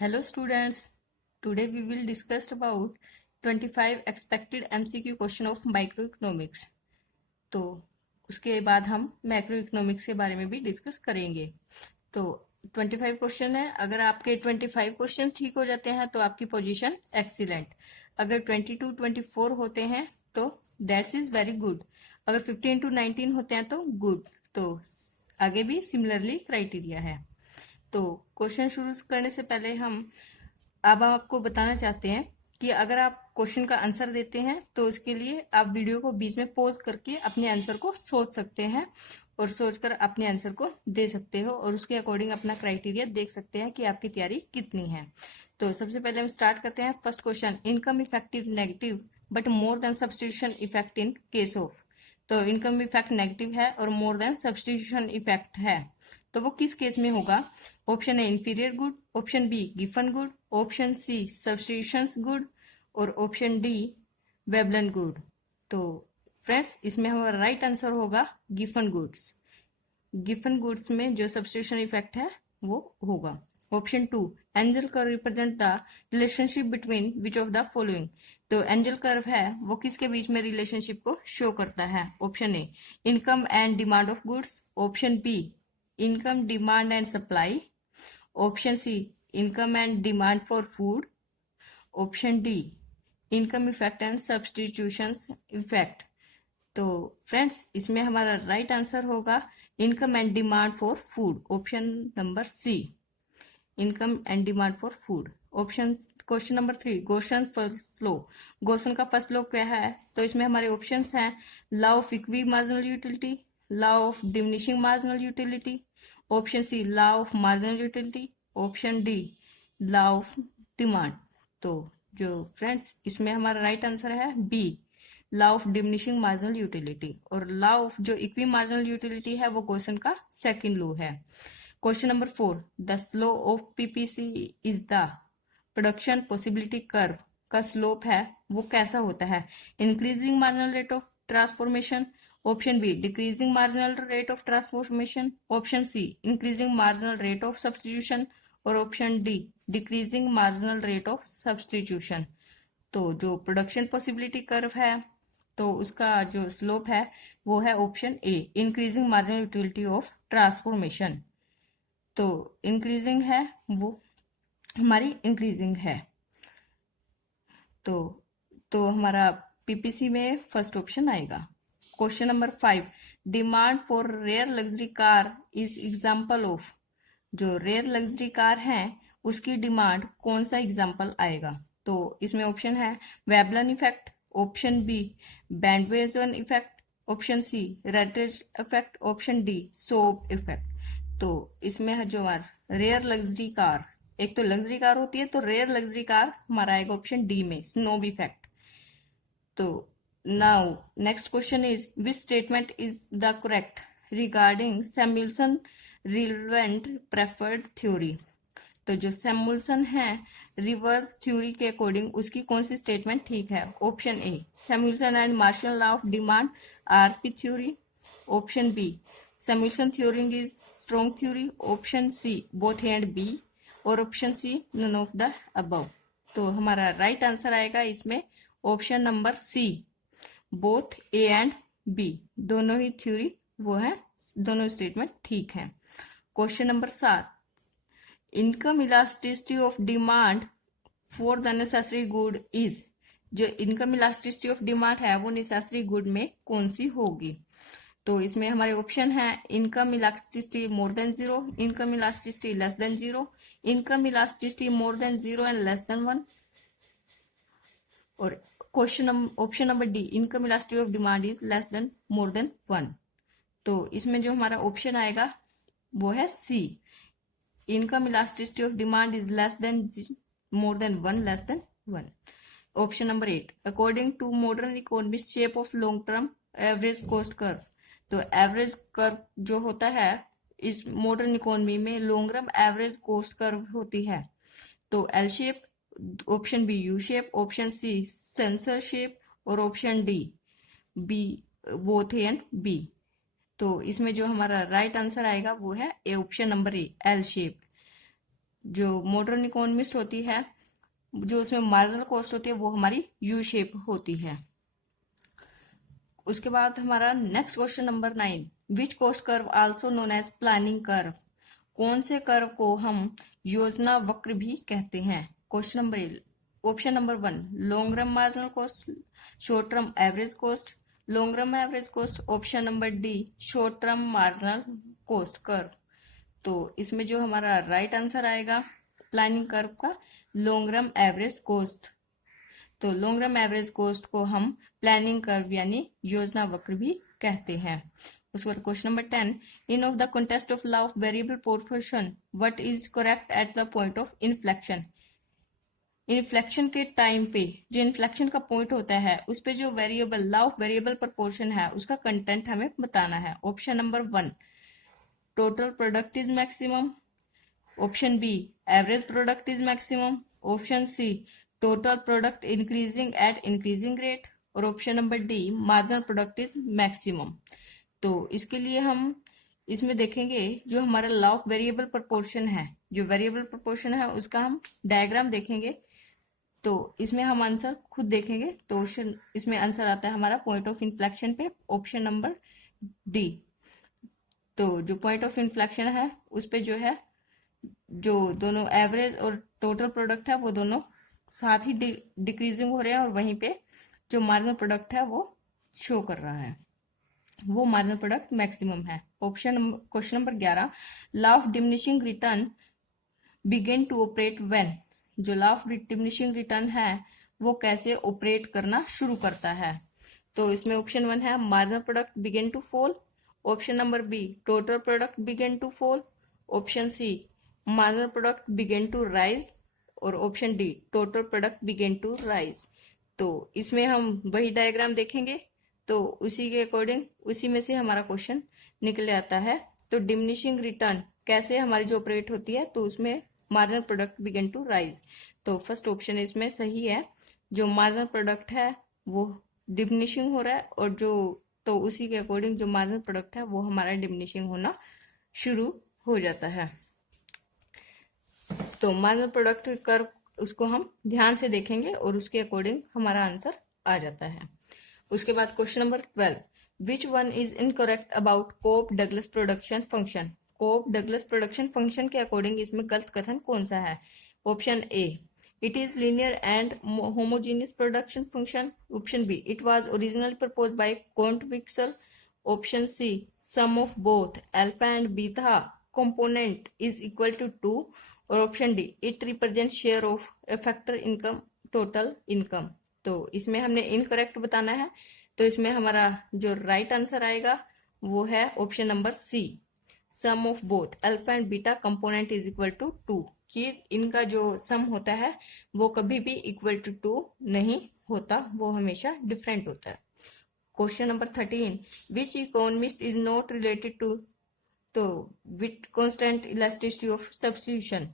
Hello students, today we will discuss about 25 expected MCQ question of microeconomics. तो उसके बाद हम मैक्रो इकोनॉमिक्स के बारे में भी डिस्कस करेंगे। तो 25 क्वेश्चन है। अगर आपके 25 क्वेश्चन ठीक हो जाते हैं तो आपकी पोजीशन एक्सीलेंट। अगर 22 24 होते हैं तो दैट्स इज वेरी गुड। अगर 15 to 19 होते हैं तो गुड। तो आगे भी सिमिलरली क्राइटेरिया है। तो क्वेश्चन शुरू करने से पहले हम आपको बताना चाहते हैं कि अगर आप क्वेश्चन का आंसर देते हैं तो उसके लिए आप वीडियो को बीच में पॉज करके अपने आंसर को सोच सकते हैं और सोचकर अपने आंसर को दे सकते हो और उसके अकॉर्डिंग अपना क्राइटेरिया देख सकते हैं कि आपकी तैयारी कितनी है। तो सबसे पहले हम स्टार्ट करते हैं। First question, income effective negative but more than substitution effect in case of. तो इनकम इफेक्ट नेगेटिव है और मोर देन सब्सटीट्यूशन इफेक्ट है, तो वो किस केस में होगा? Option A inferior good, option B गिवन good, option C substitutions good और ऑप्शन डी वेबलन गुड। तो फ्रेंड्स इसमें हमारा राइट आंसर होगा गिवन गुड्स। गिवन गुड्स में जो सब्सटीट्यूशन इफेक्ट है वो होगा। Option 2, Engel curve represent the relationship between which of the following. तो एंजल कर्व है वो किसके बीच में रिलेशनशिप को शो करता है? Option A income and demand of goods, option B income demand and supply, option C income and demand for food, option D income effect and substitution effect. तो friends इसमें हमारा राइट आंसर होगा income and demand for food, option number C, income and demand for food. Option question number 3, Gossen first law. Gossen का first law क्या है? तो इसमें हमारे ऑप्शंस हैं law of equi marginal utility, law of diminishing marginal utility, option C law of marginal utility, option D law of demand. तो जो friends इसमें हमारा राइट आंसर है B, law of diminishing marginal utility. और law of जो equi marginal utility है वो Gossen का सेकंड लॉ है। Question number 4, the slope of PPC is the production possibility curve का स्लोप है वो कैसा होता है? Increasing marginal rate of transformation, option B decreasing marginal rate of transformation, option C increasing marginal rate of substitution और option D decreasing marginal rate of substitution. तो जो production possibility curve है तो उसका जो स्लोप है वो है option A, increasing marginal utility of transformation. तो इंक्रीजिंग है वो हमारी इंक्रीजिंग है। तो हमारा पीपीसी में फर्स्ट ऑप्शन आएगा। Question number 5, demand for rare luxury car is example of. जो रेयर लग्जरी कार है उसकी डिमांड कौन सा एग्जांपल आएगा? तो इसमें ऑप्शन है Veblen effect, option B bandwagon effect, option C रेटरेज effect, option D soap effect. तो इसमें जो हमारा रेयर लग्जरी कार, एक तो लग्जरी कार होती है तो रेयर लग्जरी कार हमारा आएगा ऑप्शन डी में स्नोब इफेक्ट। तो now next question is which statement is the correct regarding Samuelson relevant preferred theory. तो जो सैमुअल्सन है रिवर्स थ्योरी के अकॉर्डिंग उसकी कौन सी स्टेटमेंट ठीक है? Option A Samuelson and Marshall law of demand RP theory, option B Samuelson theory is strong theory, option C both A and B और option C none of the above. तो हमारा right answer आएगा इसमें option number C, both A and B, दोनों ही theory वो है, दोनों स्टेटमेंट ठीक है। Question number 7, income elasticity of demand for the necessary good is. जो इनकम इलास्टिसिटी ऑफ डिमांड है वो नेसेसरी गुड में कौन सी होगी? तो इसमें हमारे ऑप्शन है income elasticity more than 0, income elasticity less than 0, income elasticity more than 0 and less than 1 और option number D income elasticity of demand is less than more than 1। तो इसमें जो हमारा ऑप्शन आएगा वो है C, income elasticity of demand is less than more than 1, less than 1। Option number 8, according to modern economy shape of long term average cost curve. तो average curve जो होता है इस मॉडर्न इकोनॉमी में long term average cost curve होती है। तो L shape, option B U shape, option C saucer shape और option D B both A and B. तो इसमें जो हमारा राइट आंसर आएगा वो है A, option number A L shape. जो मॉडर्न इकोनॉमिस्ट होती है, जो उसमें मार्जिनल कॉस्ट होती है, वो हमारी यू शेप होती है। उसके बाद हमारा next question number 9, which cost curve also known as planning curve. कौन से कर्व को हम योजना वक्र भी कहते हैं? Question number option number 1 long run marginal cost, short term average cost, long run average cost. Option number D short term marginal cost curve. तो इसमें जो हमारा राइट आंसर आएगा प्लानिंग कर्व का लॉन्ग रन एवरेज कॉस्ट। तो long run average cost को हम planning curve यानी योजना वक्र भी कहते हैं। उसके बाद question number 10, in of the contest of law of variable proportion what is correct at the point of inflection. Inflection के टाइम पे जो इन्फ्लेक्शन का पॉइंट होता है उस पे जो variable law of variable proportion है उसका कंटेंट हमें बताना है। Option number 1 total product is maximum, option B average product is maximum, option C total product increasing at increasing rate, और option number D marginal product is maximum. तो इसके लिए हम इसमें देखेंगे जो हमारा लॉ ऑफ वेरिएबल प्रोपोर्शन है, जो वेरिएबल प्रोपोर्शन है उसका हम डायग्राम देखेंगे। तो इसमें हम आंसर खुद देखेंगे। तो इसमें आंसर आता है हमारा पॉइंट ऑफ इन्फ्लेक्शन पे ऑप्शन नंबर डी। तो जो पॉइंट ऑफ इन्फ्लेक्शन है उस पे जो है जो दोनों एवरेज और टोटल प्रोडक्ट है वो दोनों साथ ही डिक्रीजिंग हो रहे हैं, और वहीं पे जो मार्जिनल प्रोडक्ट है वो शो कर रहा है, वो मार्जिनल प्रोडक्ट मैक्सिमम है। Question number 11 law of diminishing return begin to operate when. जो लॉ ऑफ डिमिनिशिंग रिटर्न है वो कैसे ऑपरेट करना शुरू करता है? तो इसमें ऑप्शन 1 है marginal product begin to fall, option number B total product begin to fall, option C marginal product begin to rise, और option D total product begin to rise. तो इसमें हम वही डायग्राम देखेंगे, तो उसी के अकॉर्डिंग उसी में से हमारा क्वेश्चन निकल आता है। तो डिमिनिशिंग रिटर्न कैसे हमारी जो ऑपरेट होती है, तो उसमें marginal product begin to rise. तो फर्स्ट ऑप्शन इसमें सही है, जो मार्जिनल प्रोडक्ट है वो डिमिनिशिंग हो रहा है, और जो तो उसी के अकॉर्डिंग जो मार्जिनल प्रोडक्ट है वो हमारा डिमिनिशिंग होना शुरू हो जाता है। तो मार्जिनल प्रोडक्ट कर्व उसको हम ध्यान से देखेंगे और उसके अकॉर्डिंग हमारा आंसर आ जाता है। उसके बाद question number 12 which one is incorrect about Cobb Douglas production function. Cobb Douglas production function के अकॉर्डिंग इसमें गलत कथन कौन सा है? Option A it is linear and homogeneous production function, option B it was originally proposed by Knut Wicksell, option C sum of both alpha and beta component is equal to 2, और option D it represent share of factor income total income. तो इसमें हमने incorrect बताना है, तो इसमें हमारा जो राइट आंसर आएगा वो है option number C sum of both alpha and beta component is equal to 2, कि इनका जो सम होता है वो कभी भी इक्वल टू 2 नहीं होता, वो हमेशा डिफरेंट होता है। Question number 13 which economist is not related to, तो with constant elasticity of substitution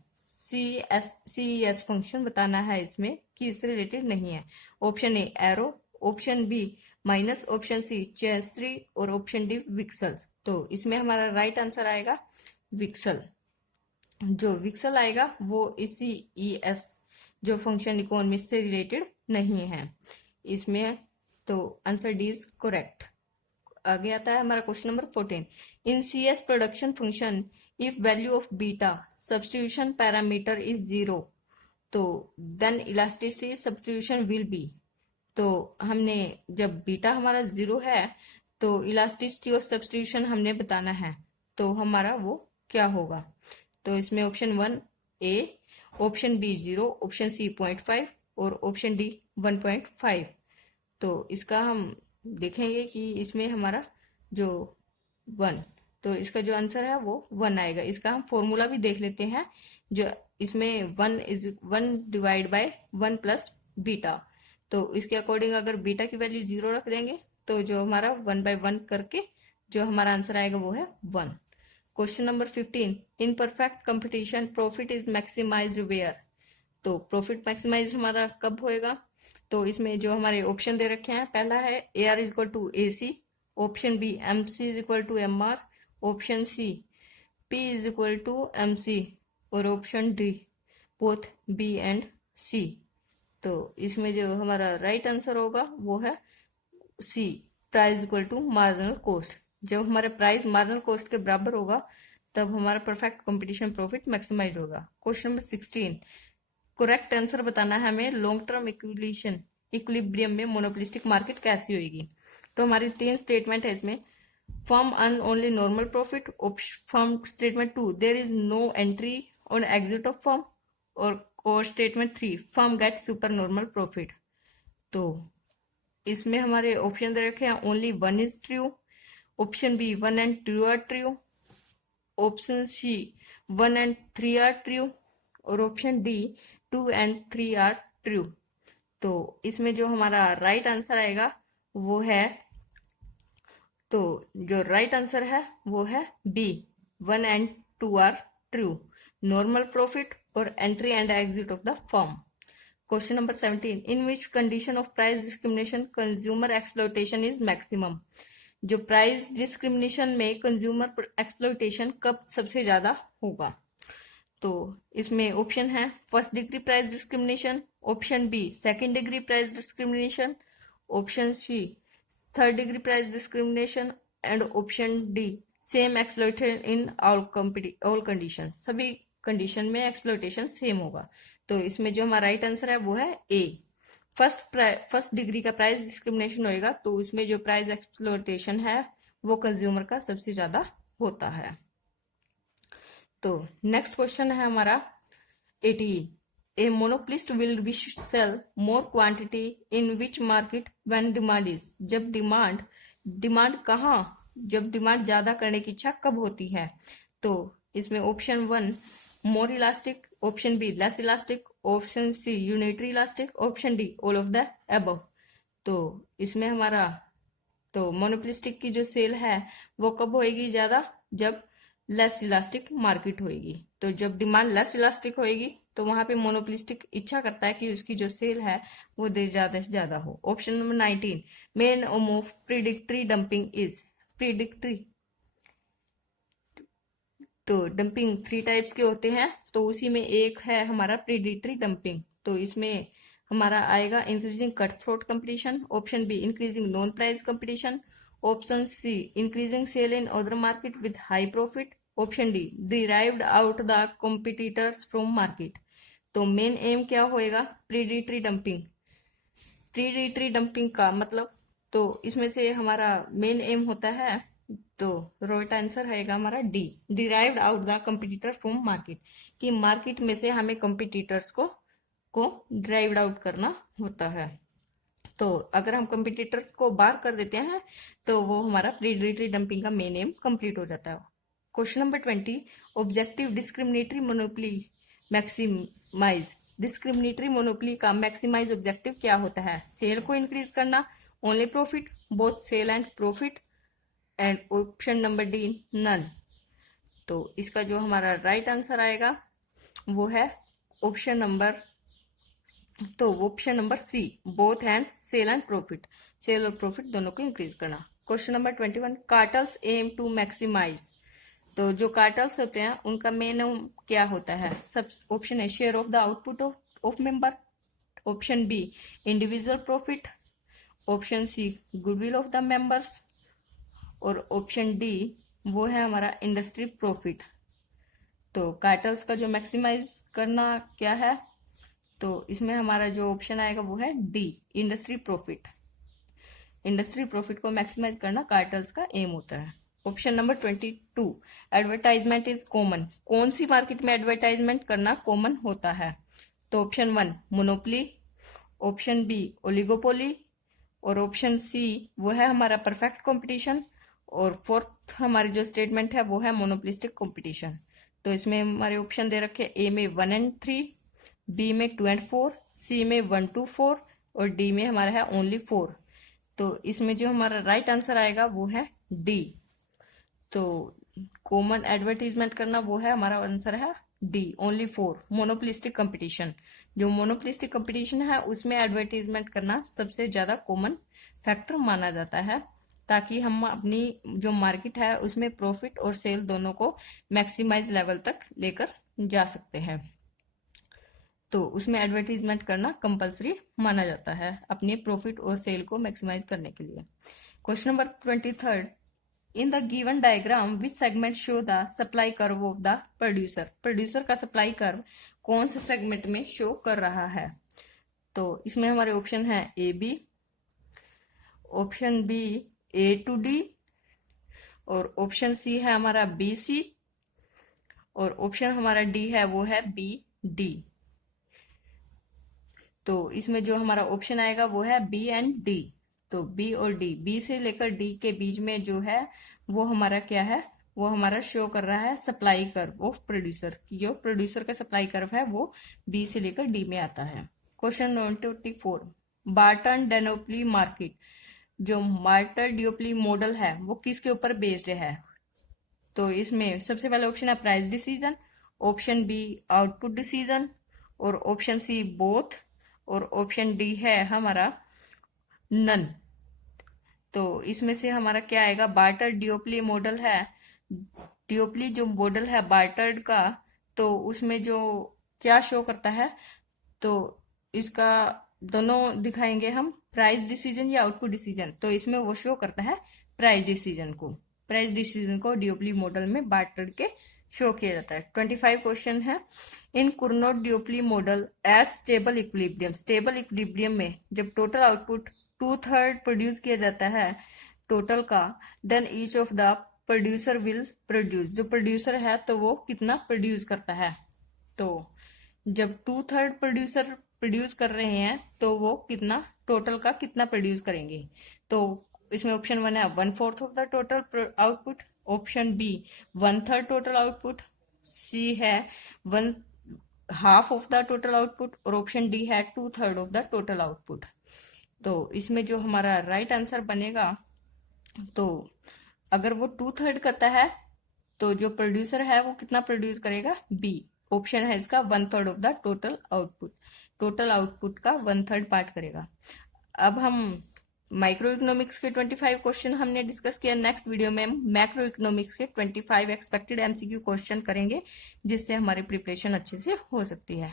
CES function बताना है इसमें कि इससे रिलेटेड नहीं है। Option A Arrow, option B Minhas, option C Chenery, और ऑप्शन डी विक्सल। तो इसमें हमारा राइट आंसर आएगा विक्सल। जो विक्सल आएगा वो इसी ES जो फंक्शन इकोनॉमिस्ट से रिलेटेड नहीं है इसमें, तो आंसर डी इज करेक्ट। आगे आता है हमारा question number 14 in CS production function if value of beta substitution parameter is 0 तो then elasticity substitution will be. तो हमने जब बीटा हमारा 0 है तो इलास्टिसिटी ऑफ सब्स्टिट्यूशन हमने बताना है, तो हमारा वो क्या होगा? तो इसमें ऑप्शन 1 ए, ऑप्शन बी 0, ऑप्शन सी 0.5 और ऑप्शन डी 1.5। तो इसका हम देखेंगे कि इसमें हमारा जो 1, तो इसका जो आंसर है वो 1 आएगा। इसका हम फॉर्मूला भी देख लेते हैं, जो इसमें 1 डिवाइड बाय 1 प्लस बीटा। तो इसके अकॉर्डिंग अगर बीटा की वैल्यू 0 रख देंगे तो जो हमारा 1/1 करके जो हमारा आंसर आएगा वो है 1। Question number 15 in perfect competition profit is maximized where. तो प्रॉफिट मैक्सिमाइज हमारा कब होएगा? तो इसमें जो हमारे ऑप्शन दे रखे हैं, पहला है AR is equal to AC, option B MC is equal to MR, option C P is equal to MC, और option D both B and C. तो इसमें जो हमारा राइट आंसर होगा वो है C, price equal to marginal cost. जब हमारा प्राइस मार्जिनल कॉस्ट के बराबर होगा तब हमारा परफेक्ट कंपटीशन प्रॉफिट मैक्सिमाइज होगा। क्वेश्चन नंबर 16, करेक्ट आंसर बताना है हमें, लॉन्ग टर्म इक्विलिब्रियम में मोनोपोलिस्टिक मार्केट कैसी होगी। तो हमारी 3 स्टेटमेंट है इसमें। Firm earn only normal profit, firm statement 2 there is no entry on exit of firm, और statement 3 firm get super normal profit. तो इसमें हमारे ऑप्शन दे रखे हैं, only 1 is true, option B 1 and 2 are true, option C 1 and 3 are true, और option D 2 and 3 are true. तो इसमें जो हमारा राइट आंसर आएगा वो है, तो जो राइट आंसर है वो है B, 1 and 2 are true, normal profit और entry and exit of the firm. Question number 17, in which condition of price discrimination consumer exploitation is maximum. जो प्राइस डिस्क्रिमिनेशन में कंज्यूमर एक्सप्लॉयटेशन कब सबसे ज्यादा होगा। तो इसमें ऑप्शन है first degree price discrimination, option B second degree price discrimination, option C third degree price discrimination, and option D same exploitation in all condition. सभी कंडीशन में एक्सप्लॉयटेशन सेम होगा। तो इसमें जो हमारा राइट आंसर है वो है ए, फर्स्ट डिग्री का प्राइस डिस्क्रिमिनेशन होएगा। तो इसमें जो प्राइस एक्सप्लॉयटेशन है वो कंज्यूमर का सबसे ज्यादा होता है। तो नेक्स्ट क्वेश्चन है हमारा 18, a monopolist will wish sell more quantity in which market when demand is. जब डिमांड कहाँ, जब डिमांड ज्यादा करने की इच्छा कब होती है। तो इसमें option 1 more elastic, option B less elastic, option C unitary elastic, option D all of the above. तो इसमें हमारा तो मोनोपोलिस्टिक की जो सेल है वो कब होएगी ज्यादा, जब लेस इलास्टिक मार्केट होएगी। तो जब डिमांड लेस इलास्टिक होएगी तो वहां पे मोनोपोलिस्टिक इच्छा करता है कि उसकी जो सेल है वो ज्यादा से ज्यादा हो। Option number 19, main aim of predatory dumping is. Predatory तो डंपिंग 3 टाइप्स के होते हैं, तो उसी में एक है हमारा प्रिडिक्टरी डंपिंग। तो इसमें हमारा आएगा increasing cut throat competition, option B increasing non price competition, option C increasing sale in other market with high profit, option D derived out the competitors from market. तो मेन एम क्या होएगा, predatory dumping. Predatory dumping का मतलब, तो इसमें से हमारा main M होता है, तो राइट आंसर रहेगा हमारा D, derived out the competitor from market, कि मार्केट में से हमें कंपिटिटर्स को ड्राइव्ड आउट करना होता है। तो अगर हम कंपिटिटर्स को बाहर कर देते हैं तो वो हमारा प्रीडेटरी डंपिंग का मेन एम कंप्लीट हो जाता है। Question number 20, objective discriminatory monopoly maximize. Discriminatory monopoly का मैक्सिमाइज ऑब्जेक्टिव क्या होता है, सेल को इंक्रीज करना, only profit, both sale and profit, and option number D none. तो इसका जो हमारा राइट आंसर आएगा वो है option number C, both and sale and profit, sale और प्रॉफिट दोनों को इंक्रीज करना। Question number 21, cartels aim to maximize. तो जो कार्टल्स होते हैं उनका मेन क्या होता है, सब ऑप्शन है share of the output of member, option B individual profit, option C goodwill of the members, और ऑप्शन डी वो है हमारा इंडस्ट्री प्रॉफिट। तो कार्टल्स का जो मैक्सिमाइज करना क्या है, तो इसमें हमारा जो ऑप्शन आएगा वो है D, industry profit. Industry profit को मैक्सिमाइज करना कार्टल्स का एम होता है। Option number 22, advertisement is common. कौन सी मार्केट में एडवर्टाइजमेंट करना कॉमन होता है। तो option 1 monopoly, option B oligopoly, और ऑप्शन सी वो है हमारा परफेक्ट कंपटीशन, और फोर्थ हमारी जो स्टेटमेंट है वो है मोनोपोलिस्टिक कंपटीशन। तो इसमें हमारे ऑप्शन दे रखे ए में 1 एंड 3, बी में 2 एंड 4, सी में 1 to 4, और डी में हमारा है ओनली 4। तो इसमें जो हमारा राइट आंसर आएगा वो है डी। तो कॉमन एडवर्टीजमेंट करना वो है हमारा आंसर है डी, ओनली 4, मोनोपोलिस्टिक कंपटीशन। जो मोनोपोलिस्टिक कंपटीशन है उसमें एडवर्टीजमेंट करना सबसे ज्यादा कॉमन फैक्टर माना जाता है, ताकि हम अपनी जो मार्केट है उसमें प्रॉफिट और सेल दोनों को मैक्सिमाइज लेवल तक लेकर जा सकते हैं। तो उसमें एडवर्टीजमेंट करना कंपलसरी माना जाता है अपने प्रॉफिट और सेल को मैक्सिमाइज करने के लिए। Question number 23, in the given diagram which segment show the supply curve of the producer. Producer का सप्लाई कर्व कौन से सेगमेंट में शो कर रहा है? तो इसमें हमारे ऑप्शन है A B, option B A to D, और ऑप्शन सी है हमारा बी सी, और ऑप्शन हमारा डी है वो है बी डी। तो इसमें जो हमारा ऑप्शन आएगा वो है बी एंड डी। तो बी और डी, बी से लेकर डी के बीच में जो है वो हमारा क्या है, वो हमारा शो कर रहा है सप्लाई कर्व ऑफ प्रोड्यूसर। जो प्रोड्यूसर का सप्लाई कर्व है वो बी से लेकर डी में आता है। क्वेश्चन नंबर 24, बार्टन डेनोपली मार्केट, जो मार्टर डिओपली मॉडल है वो किसके ऊपर बेस्ड है? तो इसमें सबसे पहले ऑप्शन है price decision, option B output decision, और ऑप्शन सी बोथ, और ऑप्शन डी है हमारा नन। तो इसमें से हमारा क्या आएगा, बार्टर डिओपली मॉडल है, डिओपली जो मॉडल है बार्टर का, तो उसमें जो क्या शो करता है, तो इसका दोनों दिखाएंगे हम, प्राइस डिसीजन या आउटपुट डिसीजन। तो इसमें वो शो करता है प्राइस डिसीजन को। प्राइस डिसीजन को डिओपली मॉडल में बार्टर के शो किया जाता है। 25 क्वेश्चन है, in Cournot duopoly model at stable equilibrium. Stable equilibrium में जब टोटल आउटपुट 2/3 प्रोड्यूस किया जाता है टोटल का, then each of the producer will produce. जो प्रोड्यूसर है तो वो कितना प्रोड्यूस करता है? तो जब 2/3 प्रोड्यूसर प्रोड्यूस कर रहे हैं तो वो कितना टोटल का कितना प्रोड्यूस करेंगे? तो इसमें ऑप्शन 1 है 1/4 of the total output, option B 1/3 total output, C है 1/2 ऑफ द टोटल आउटपुट, और ऑप्शन डी है 2/3 ऑफ द टोटल आउटपुट। तो इसमें जो हमारा राइट आंसर बनेगा, तो अगर वो 2/3 करता है तो जो प्रोड्यूसर है वो कितना प्रोड्यूस करेगा? बी ऑप्शन है इसका 1/3 of the total output. Total output का 1/3 पार्ट करेगा। अब हम माइक्रो इकोनॉमिक्स के 25 क्वेश्चन हमने डिस्कस किया। नेक्स्ट वीडियो में हम मैक्रो इकोनॉमिक्स के 25 एक्सपेक्टेड एमसीक्यू क्वेश्चन करेंगे, जिससे हमारी प्रिपरेशन अच्छे से हो सकती है।